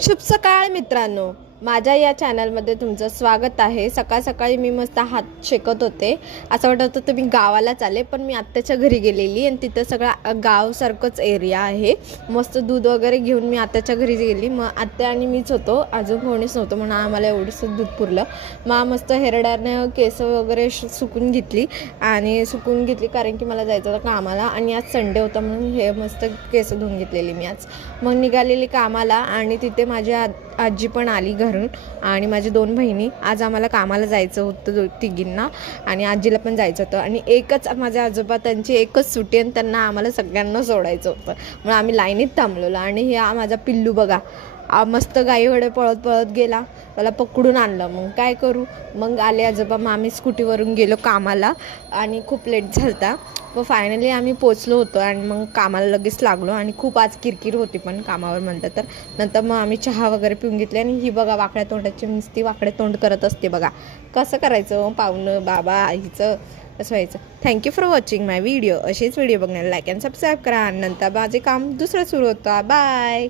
शुभ सकाळ मित्रांनो, माझ्या या चॅनलमध्ये तुमचं स्वागत आहे। सकाळ सकाळी मी मस्त हात शेकत होते। असं वाटत होतं मी गावाला चाले, पण मी आत्याच्या घरी गेलेली आणि तिथं सगळा गावसारखंच एरिया आहे। मस्त दूध वगैरे घेऊन मी आत्याच्या घरी गेली। मग आत्या आणि मीच होतो, अजून कोणीच नव्हतं, म्हणून आम्हाला एवढंसं दूध पुरलं। मग मस्त हेरड्याने केस वगैरे सुकून घेतली कारण की मला जायचं होतं कामाला आणि आज संडे होता, म्हणून हे मस्त केस धुवून घेतलेली मी आज। मग निघालेली कामाला आणि तिथे माझी आजी पण आली घरून आणि माझी 2 बहिणी। आज आम्हाला कामाला जायचं होतं तिघींना आणि आजीला पण जायचं होतं आणि एकच माझे आजोबा, त्यांची एकच सुट्टी आणि त्यांना आम्हाला सगळ्यांना सोडायचं होतं, म्हणून आम्ही लाईनीत थांबलेलो। आणि हे माझा पिल्लू बघा मस्त गाईकडे पळत पळत गेला, मला पकडून आणलं। मग काय करू, मग आले आजोबा, मग आम्ही स्कूटीवरून गेलो कामाला आणि खूप लेट झालता। मग फायनली आम्ही पोचलो होतो आणि मग कामाला लगेच लागलो आणि खूप आज किरकिर होती पण कामावर म्हणलं तर। नंतर मग आम्ही चहा वगैरे पिऊन घेतले आणि ही बघा वाकड्या तोंडाची नुसती वाकडे तोंड करत असते बघा। कसं करायचं पाहुणं बाबा आईचं कसं व्हायचं। Thank you for watching my video. असेच व्हिडिओ बघण्याला लाईक अँड सबस्क्राईब करा। नंतर माझे काम दुसरं सुरू होतं। बाय।